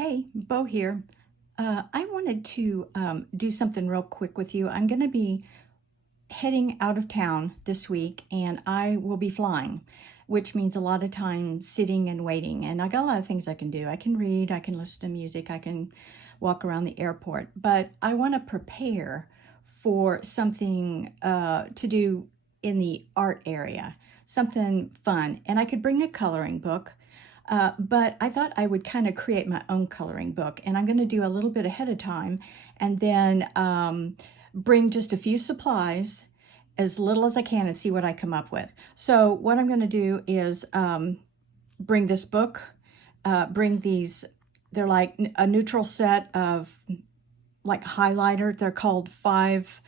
Hey, Bo here. I wanted to do something real quick with you. I'm going to be heading out of town this week and I will be flying, which means a lot of time sitting and waiting. And I got a lot of things I can do. I can read, I can listen to music, I can walk around the airport, but I want to prepare for something to do in the art area, something fun. And I could bring a coloring book. But I thought I would kind of create my own coloring book, and I'm going to do a little bit ahead of time and then bring just a few supplies, as little as I can, and see what I come up with. So what I'm going to do is bring this book, bring these, they're like a neutral set of like highlighter. They're called 5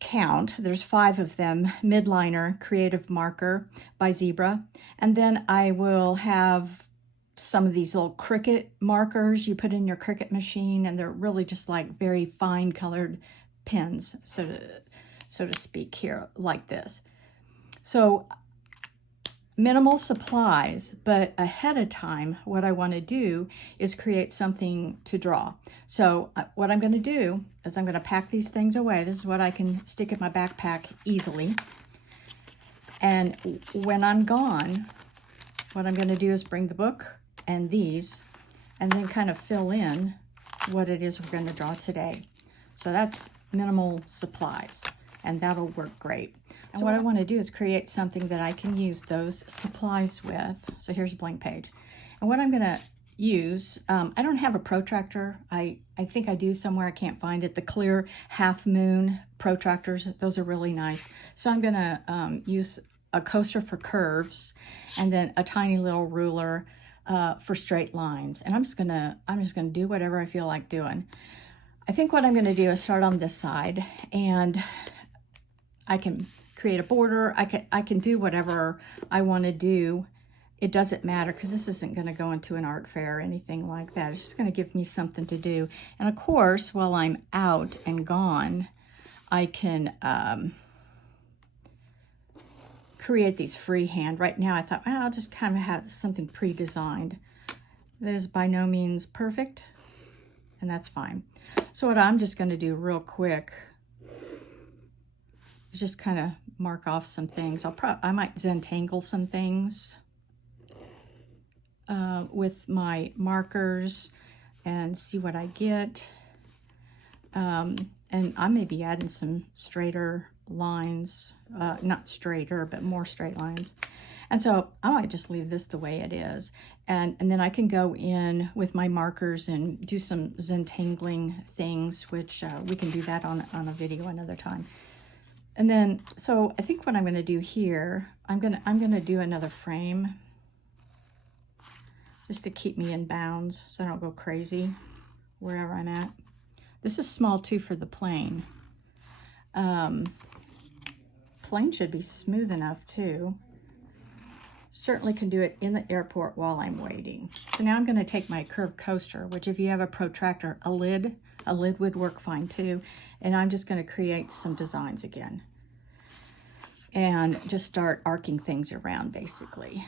count. There's 5 of them. Midliner creative marker by Zebra. And then I will have some of these little Cricut markers you put in your Cricut machine, and they're really just like very fine colored pens, so to speak, here like this. So minimal supplies, but ahead of time, what I want to do is create something to draw. So what I'm going to do is I'm going to pack these things away. This is what I can stick in my backpack easily. And when I'm gone, what I'm going to do is bring the book and these, and then kind of fill in what it is we're going to draw today. So that's minimal supplies, and that'll work great. And what I want to do is create something that I can use those supplies with. So here's a blank page. And what I'm going to use, I don't have a protractor. I think I do somewhere. I can't find it. The clear half moon protractors, those are really nice. So I'm going to use a coaster for curves, and then a tiny little ruler for straight lines. And I'm just gonna do whatever I feel like doing. I think what I'm going to do is start on this side, and I can create a border. I can do whatever I want to do. It doesn't matter, because this isn't going to go into an art fair or anything like that. It's just going to give me something to do. And of course, while I'm out and gone, I can create these freehand. Right now I thought, well, I'll just kind of have something pre-designed. That is by no means perfect, and that's fine. So what I'm just going to do real quick is just kind of mark off some things. I might Zentangle some things with my markers and see what I get. And I may be adding some straighter lines, not straighter, but more straight lines. And so I might just leave this the way it is. And then I can go in with my markers and do some Zentangling things, which we can do that on a video another time. And then, so I think what I'm going to do here, I'm going to do another frame just to keep me in bounds so I don't go crazy wherever I'm at. This is small too for the plane. Plane should be smooth enough too. Certainly can do it in the airport while I'm waiting. So now I'm going to take my curved coaster, which if you have a protractor, a lid would work fine too. And I'm just going to create some designs again. And just start arcing things around, basically.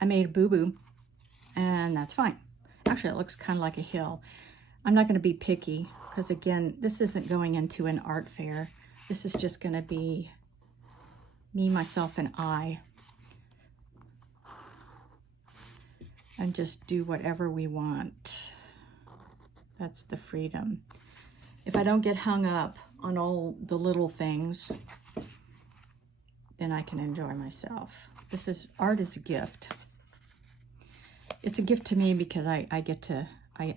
I made a boo-boo, and that's fine. Actually, it looks kind of like a hill. I'm not going to be picky, because again, this isn't going into an art fair. This is just going to be me, myself, and I. And just do whatever we want. That's the freedom. If I don't get hung up on all the little things, then I can enjoy myself. Art is a gift. It's a gift to me because I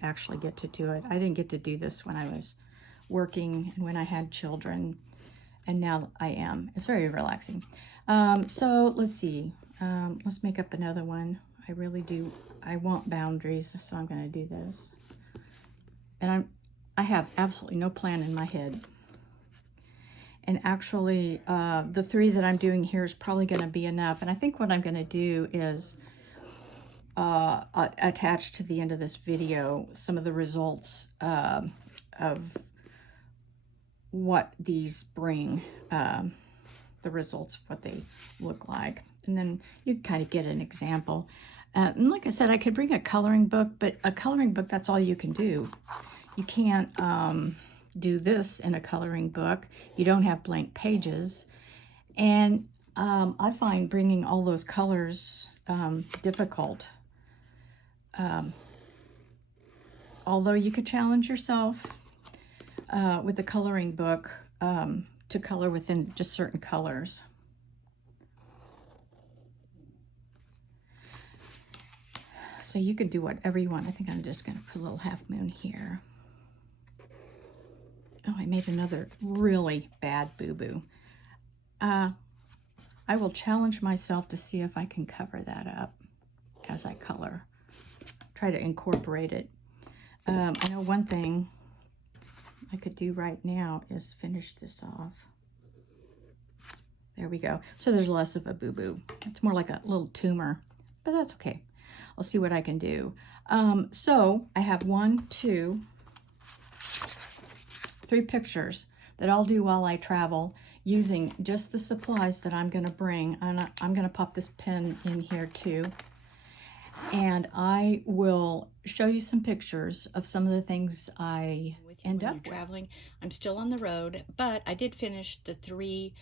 actually get to do it. I didn't get to do this when I was working and when I had children, and now I am. It's very relaxing. So let's see. Let's make up another one. I really do. I want boundaries, so I'm going to do this. And I have absolutely no plan in my head. And actually, the 3 that I'm doing here is probably going to be enough. And I think what I'm going to do is attach to the end of this video some of the results of what these bring, the results of what they look like. And then you kind of get an example. And like I said, I could bring a coloring book, but a coloring book, that's all you can do. You can't do this in a coloring book. You don't have blank pages. And I find bringing all those colors difficult. Although you could challenge yourself with a coloring book to color within just certain colors. So you can do whatever you want. I think I'm just going to put a little half moon here. Oh, I made another really bad boo-boo. I will challenge myself to see if I can cover that up as I color. Try to incorporate it. I know one thing I could do right now is finish this off. There we go. So there's less of a boo-boo. It's more like a little tumor, but that's okay. I'll see what I can do. So I have 1, 2, 3 pictures that I'll do while I travel using just the supplies that I'm going to bring. I'm going to pop this pen in here too. And I will show you some pictures of some of the things I end up traveling. I'm still on the road, but I did finish the 3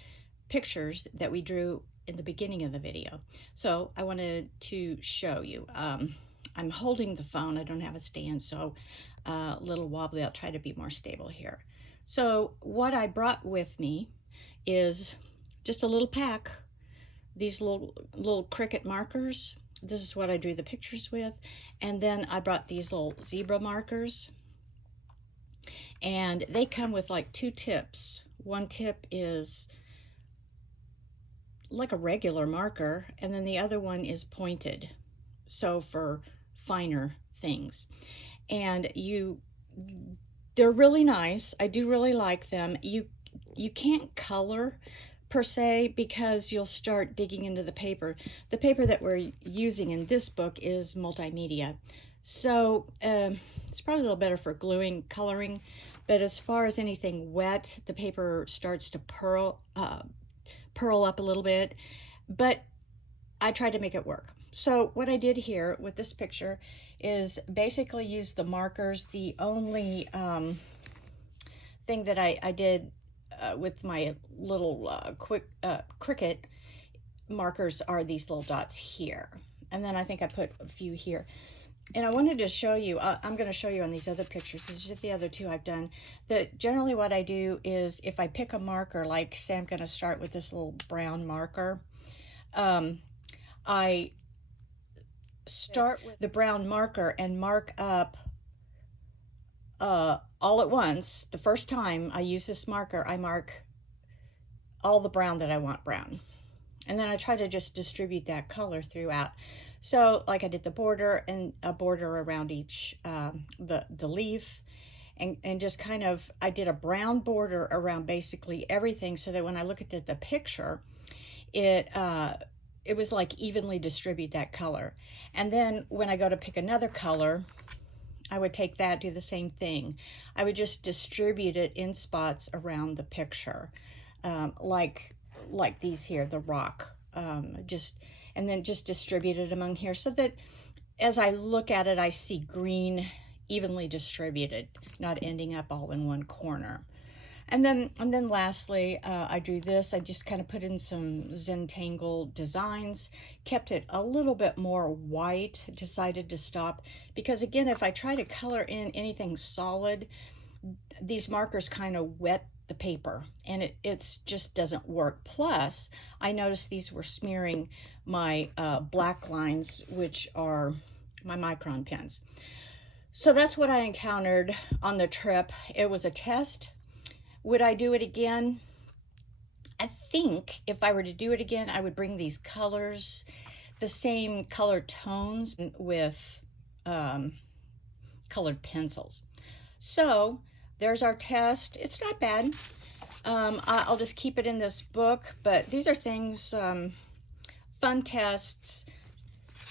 pictures that we drew in the beginning of the video. So I wanted to show you. I'm holding the phone. I don't have a stand, so a little wobbly. I'll try to be more stable here. So what I brought with me is just a little pack, these little Cricut markers. This is what I drew the pictures with. And then I brought these little zebra markers. And they come with like 2 tips. One tip is like a regular marker, and then the other one is pointed, so for finer things. And they're really nice. I do really like them. You can't color per se because you'll start digging into the paper. The paper that we're using in this book is multimedia, so it's probably a little better for gluing, coloring. But as far as anything wet, the paper starts to pearl up a little bit, but I tried to make it work. So what I did here with this picture is basically use the markers. The only thing that I did with my little Cricut markers are these little dots here. And then I think I put a few here. And I wanted to show you, I'm going to show you on these other pictures, this is just the other 2 I've done, that generally what I do is if I pick a marker, like say I'm going to start with this little brown marker, I start with the brown marker and mark up all at once. The first time I use this marker, I mark all the brown that I want brown. And then I try to just distribute that color throughout. So like I did the border and a border around each, the leaf, and just kind of, I did a brown border around basically everything so that when I look at the picture, it was like evenly distribute that color. And then when I go to pick another color, I would take that, do the same thing. I would just distribute it in spots around the picture, like these here, the rock, and then just distribute it among here so that as I look at it, I see green evenly distributed, not ending up all in one corner. And then lastly, I drew this. I just kind of put in some Zentangle designs, kept it a little bit more white, decided to stop, because again, if I try to color in anything solid, these markers kind of wet the paper and it just doesn't work. Plus, I noticed these were smearing my black lines, which are my micron pens. So that's what I encountered on the trip. It was a test. Would I do it again? I think if I were to do it again, I would bring these colors, the same color tones with colored pencils. So there's our test. It's not bad. I'll just keep it in this book, but these are things, fun tests.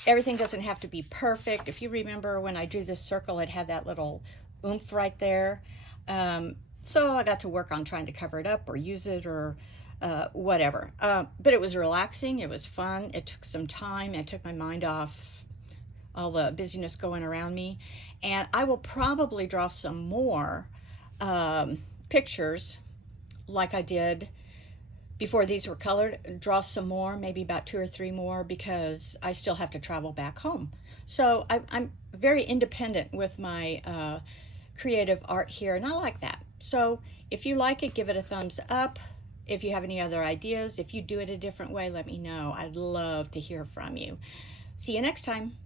Everything doesn't have to be perfect. If you remember when I drew this circle, it had that little oomph right there. So I got to work on trying to cover it up or use it or whatever. But it was relaxing. It was fun. It took some time. It took my mind off all the busyness going around me. And I will probably draw some more pictures like I did before these were colored, draw some more, maybe about 2 or 3 more, because I still have to travel back home. So I'm very independent with my creative art here, and I like that. So if you like it, give it a thumbs up. If you have any other ideas, if you do it a different way, let me know. I'd love to hear from you. See you next time.